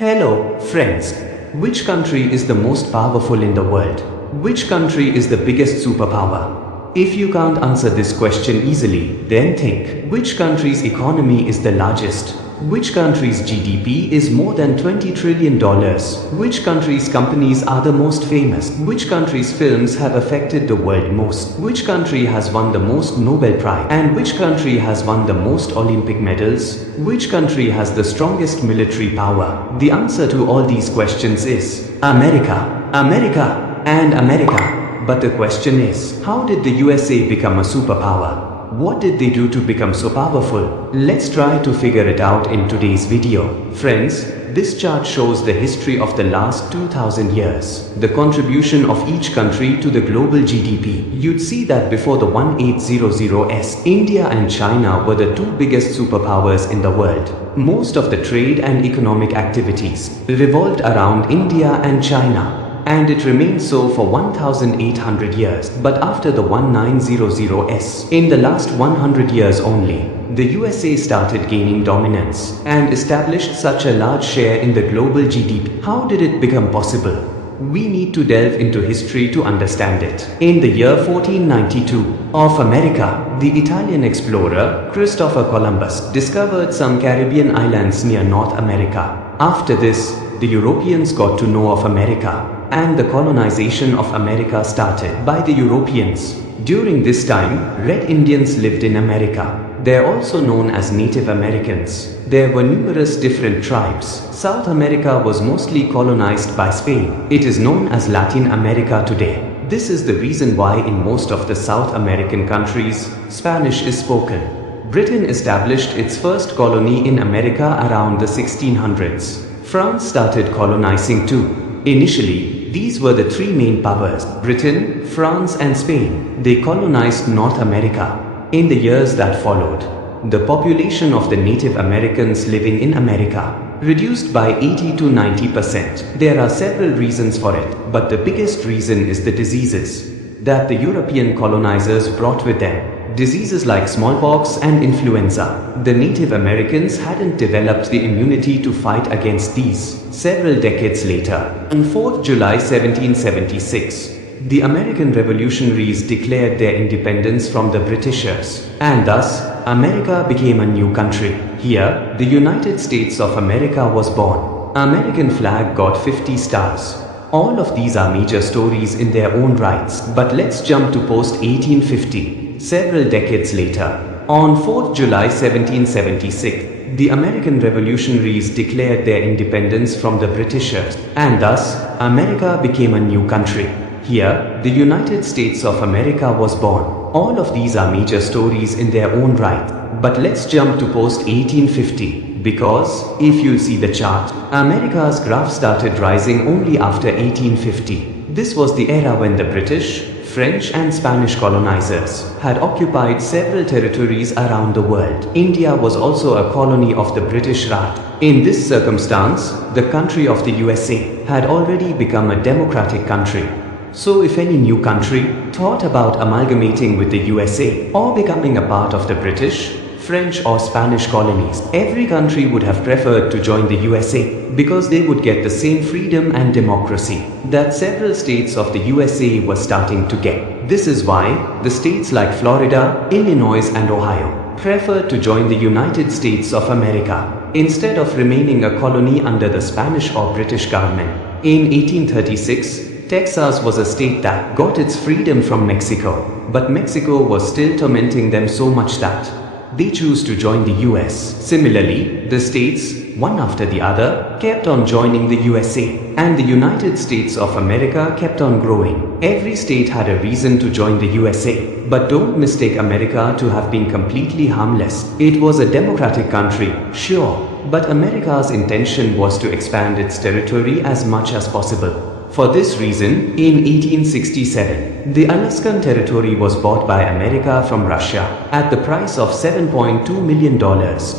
Hello, friends. Which country is the most powerful in the world? Which country is the biggest superpower? If you can't answer this question easily, then think. Which country's economy is the largest? Which country's GDP is more than $20 trillion? Which country's companies are the most famous? Which country's films have affected the world most? Which country has won the most Nobel Prize? And which country has won the most Olympic medals? Which country has the strongest military power? The answer to all these questions is America, America, and America. But the question is, how did the USA become a superpower? What did they do to become so powerful? Let's try to figure it out in today's video. Friends, this chart shows the history of the last 2000 years, the contribution of each country to the global GDP. You'd see that before the 1800s, India and China were the two biggest superpowers in the world. Most of the trade and economic activities revolved around India and China. And it remained so for 1800 years. But after the 1900s, in the last 100 years only, the USA started gaining dominance and established such a large share in the global GDP. How did it become possible? We need to delve into history to understand it. In the year 1492 of America, the Italian explorer Christopher Columbus discovered some Caribbean islands near North America. After this, the Europeans got to know of America, and the colonization of America started by the Europeans. During this time, Red Indians lived in America. They are also known as Native Americans. There were numerous different tribes. South America was mostly colonized by Spain. It is known as Latin America today. This is the reason why in most of the South American countries, Spanish is spoken. Britain established its first colony in America around the 1600s. France started colonizing too. Initially, these were the three main powers, Britain, France and Spain. They colonized North America. In the years that followed, the population of the Native Americans living in America reduced by 80 to 90%. There are several reasons for it, but the biggest reason is the diseases that the European colonizers brought with them. Diseases like smallpox and influenza. The Native Americans hadn't developed the immunity to fight against these. Several decades later, on 4th July 1776, the American revolutionaries declared their independence from the Britishers, and thus America became a new country. Here, the United States of America was born. American flag got 50 stars. All of these are major stories in their own rights, but let's jump to post-1850. Several decades later, on 4th July 1776, the American revolutionaries declared their independence from the Britishers, and thus America became a new country. Here, the United States of America was born. All of these are major stories in their own right, but let's jump to post-1850, because if you see the chart, America's graph started rising only after 1850. This was the era when the British, French and Spanish colonizers had occupied several territories around the world. India was also a colony of the British Raj. In this circumstance, the country of the USA had already become a democratic country. So if any new country thought about amalgamating with the USA or becoming a part of the British, French or Spanish colonies, every country would have preferred to join the USA because they would get the same freedom and democracy that several states of the USA were starting to get. This is why the states like Florida, Illinois and Ohio preferred to join the United States of America instead of remaining a colony under the Spanish or British government. In 1836, Texas was a state that got its freedom from Mexico, but Mexico was still tormenting them so much that they chose to join the US. Similarly, the states, one after the other, kept on joining the USA, and the United States of America kept on growing. Every state had a reason to join the USA, but don't mistake America to have been completely harmless. It was a democratic country, sure, but America's intention was to expand its territory as much as possible. For this reason, in 1867, the Alaskan territory was bought by America from Russia at the price of $7.2 million.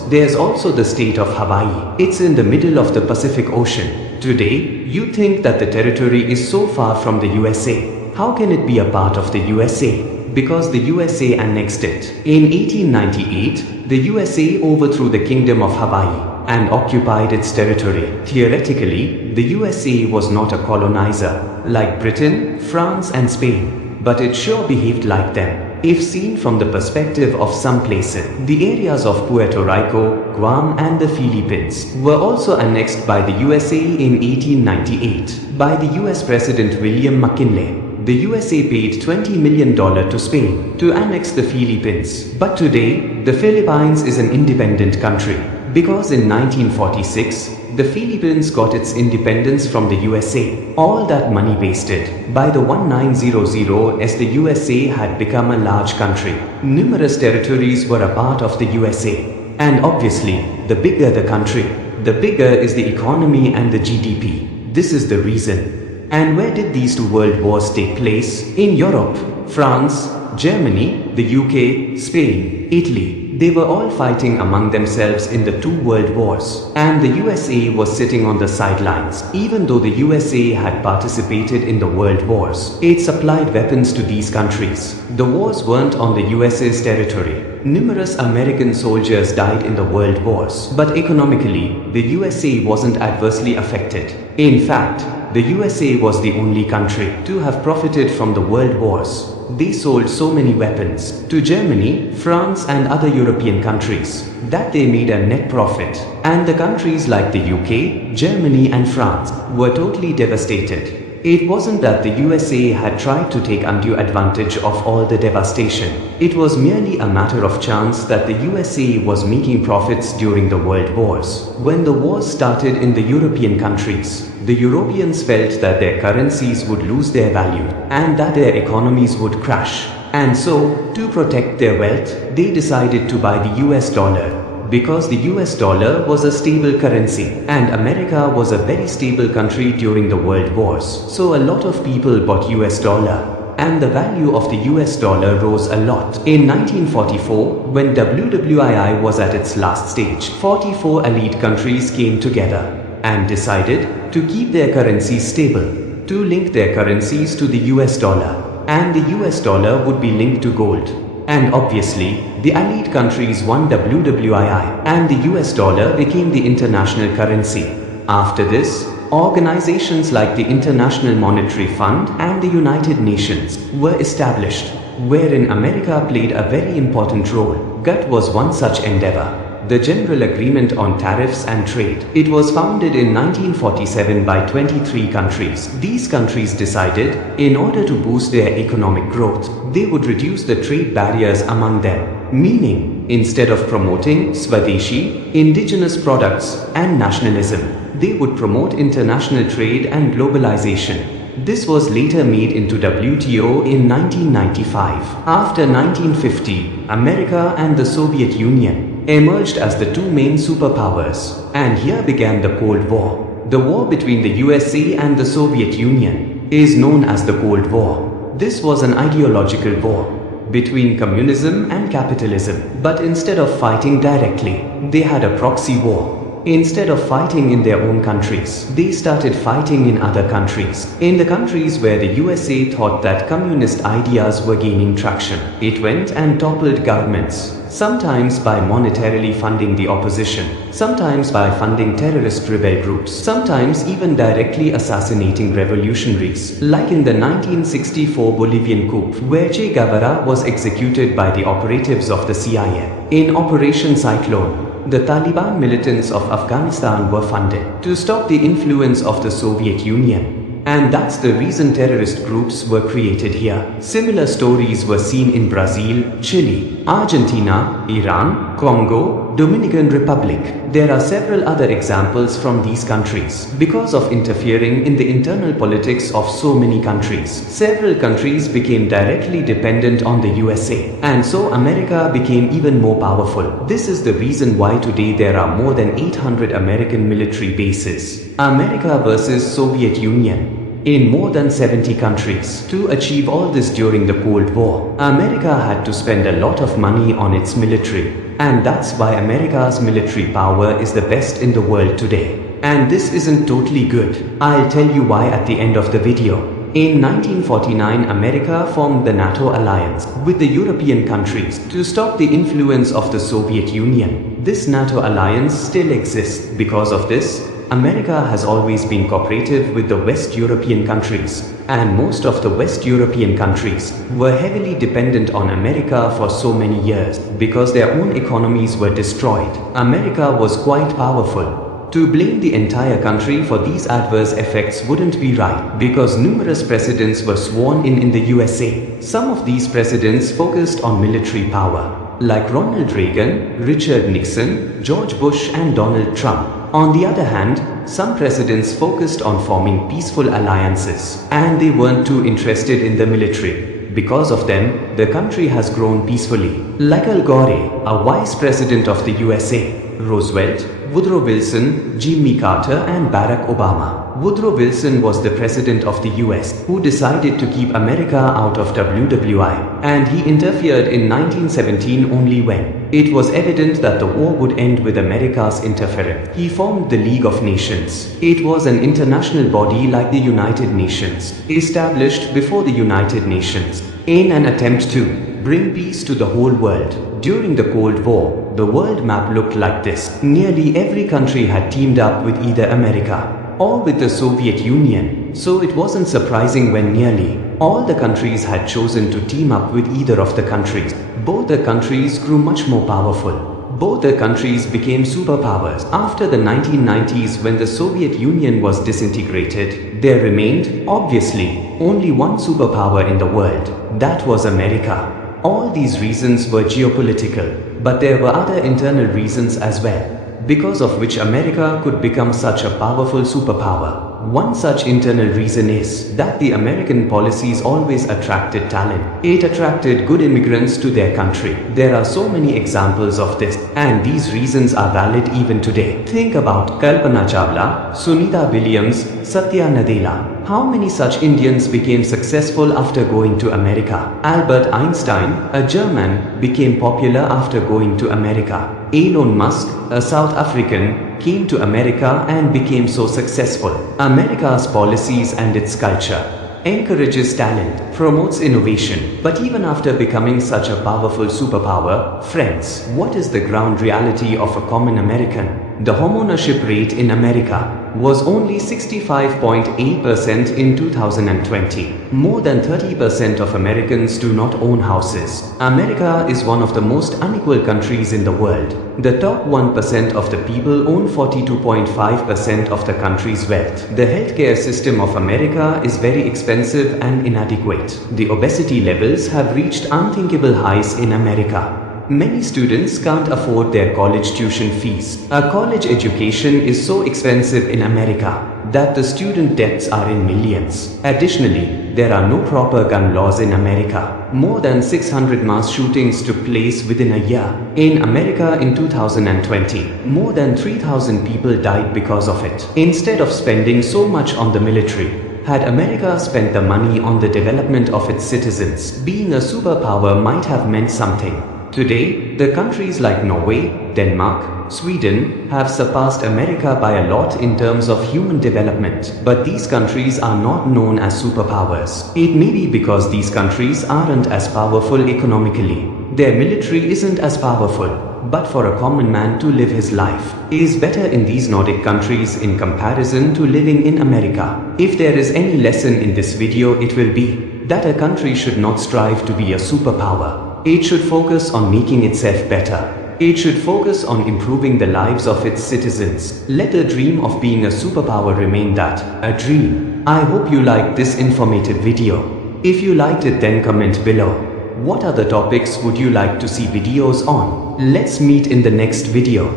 There's also the state of Hawaii. It's in the middle of the Pacific Ocean. Today, you think that the territory is so far from the USA. How can it be a part of the USA? Because the USA annexed it. In 1898, the USA overthrew the Kingdom of Hawaii and occupied its territory. Theoretically, the USA was not a colonizer like Britain, France and Spain, but it sure behaved like them. If seen from the perspective of some places, the areas of Puerto Rico, Guam and the Philippines were also annexed by the USA in 1898 by the US President William McKinley. The USA paid $20 million to Spain to annex the Philippines. But today, the Philippines is an independent country because in 1946, the Philippines got its independence from the USA. All that money wasted by the 1900 as the USA had become a large country. Numerous territories were a part of the USA. And obviously, the bigger the country, the bigger is the economy and the GDP. This is the reason. And where did these two world wars take place? In Europe, France, Germany, the UK, Spain, Italy. They were all fighting among themselves in the two world wars. And the USA was sitting on the sidelines. Even though the USA had participated in the world wars, it supplied weapons to these countries. The wars weren't on the USA's territory. Numerous American soldiers died in the world wars. But economically, the USA wasn't adversely affected. In fact, the USA was the only country to have profited from the world wars. They sold so many weapons to Germany, France and other European countries that they made a net profit. And the countries like the UK, Germany and France were totally devastated. It wasn't that the USA had tried to take undue advantage of all the devastation. It was merely a matter of chance that the USA was making profits during the world wars. When the wars started in the European countries, the Europeans felt that their currencies would lose their value and that their economies would crash. And so, to protect their wealth, they decided to buy the US dollar. Because the US dollar was a stable currency and America was a very stable country during the world wars. So a lot of people bought US dollar and the value of the US dollar rose a lot. In 1944, when WWII was at its last stage, 44 elite countries came together and decided to keep their currencies stable, to link their currencies to the US dollar, and the US dollar would be linked to gold. And obviously, the elite countries won WWII and the US dollar became the international currency. After this, organizations like the International Monetary Fund and the United Nations were established, wherein America played a very important role. GATT was one such endeavor. The General Agreement on Tariffs and Trade. It was founded in 1947 by 23 countries. These countries decided, in order to boost their economic growth, they would reduce the trade barriers among them. Meaning, instead of promoting Swadeshi, indigenous products, and nationalism, they would promote international trade and globalization. This was later made into WTO in 1995. After 1950, America and the Soviet Union emerged as the two main superpowers, and here began the Cold War. The war between the USA and the Soviet Union is known as the Cold War. This was an ideological war between communism and capitalism, but instead of fighting directly, they had a proxy war. Instead of fighting in their own countries, they started fighting in other countries. In the countries where the USA thought that communist ideas were gaining traction, it went and toppled governments, sometimes by monetarily funding the opposition, sometimes by funding terrorist rebel groups, sometimes even directly assassinating revolutionaries, like in the 1964 Bolivian coup, where Che Guevara was executed by the operatives of the CIA. In Operation Cyclone, the Taliban militants of Afghanistan were funded to stop the influence of the Soviet Union. And that's the reason terrorist groups were created here. Similar stories were seen in Brazil, Chile, Argentina, Iran, Congo, Dominican Republic. There are several other examples from these countries. Because of interfering in the internal politics of so many countries, several countries became directly dependent on the USA. And so America became even more powerful. This is the reason why today there are more than 800 American military bases. America versus Soviet Union in more than 70 countries. To achieve all this during the Cold War, America had to spend a lot of money on its military. And that's why America's military power is the best in the world today. And this isn't totally good. I'll tell you why at the end of the video. In 1949, America formed the NATO alliance with the European countries to stop the influence of the Soviet Union. This NATO alliance still exists. Because of this, America has always been cooperative with the West European countries, and most of the West European countries were heavily dependent on America for so many years because their own economies were destroyed. America was quite powerful. To blame the entire country for these adverse effects wouldn't be right, because numerous presidents were sworn in the USA. Some of these presidents focused on military power, like Ronald Reagan, Richard Nixon, George Bush and Donald Trump. On the other hand, some presidents focused on forming peaceful alliances, and they weren't too interested in the military. Because of them, the country has grown peacefully. Like Al Gore, a vice president of the USA, Roosevelt, Woodrow Wilson, Jimmy Carter and Barack Obama. Woodrow Wilson was the president of the US who decided to keep America out of WWI, and he interfered in 1917 only when it was evident that the war would end with America's interference. He formed the League of Nations. It was an international body like the United Nations, established before the United Nations, in an attempt to bring peace to the whole world. During the Cold War, the world map looked like this. Nearly every country had teamed up with either America or with the Soviet Union, so it wasn't surprising when nearly all the countries had chosen to team up with either of the countries. Both the countries grew much more powerful. Both the countries became superpowers. After the 1990s, when the Soviet Union was disintegrated, there remained, obviously, only one superpower in the world. That was America. All these reasons were geopolitical, but there were other internal reasons as well, because of which America could become such a powerful superpower. One such internal reason is that the American policies always attracted talent. It attracted good immigrants to their country. There are so many examples of this, and these reasons are valid even today. Think about Kalpana Chawla, Sunita Williams, Satya Nadella. How many such Indians became successful after going to America? Albert Einstein, a German, became popular after going to America. Elon Musk, a South African, came to America and became so successful. America's policies and its culture encourages talent, promotes innovation. But even after becoming such a powerful superpower, friends, what is the ground reality of a common American? The homeownership rate in America was only 65.8% in 2020. More than 30% of Americans do not own houses. America is one of the most unequal countries in the world. The top 1% of the people own 42.5% of the country's wealth. The healthcare system of America is very expensive and inadequate. The obesity levels have reached unthinkable highs in America. Many students can't afford their college tuition fees. A college education is so expensive in America that the student debts are in millions. Additionally, there are no proper gun laws in America. More than 600 mass shootings took place within a year. In America in 2020, more than 3,000 people died because of it. Instead of spending so much on the military, had America spent the money on the development of its citizens, being a superpower might have meant something. Today, the countries like Norway, Denmark, Sweden have surpassed America by a lot in terms of human development. But these countries are not known as superpowers. It may be because these countries aren't as powerful economically. Their military isn't as powerful. But for a common man to live his life is better in these Nordic countries in comparison to living in America. If there is any lesson in this video, it will be that a country should not strive to be a superpower. It should focus on making itself better. It should focus on improving the lives of its citizens. Let the dream of being a superpower remain that, a dream. I hope you liked this informative video. If you liked it, then comment below. What other topics would you like to see videos on? Let's meet in the next video.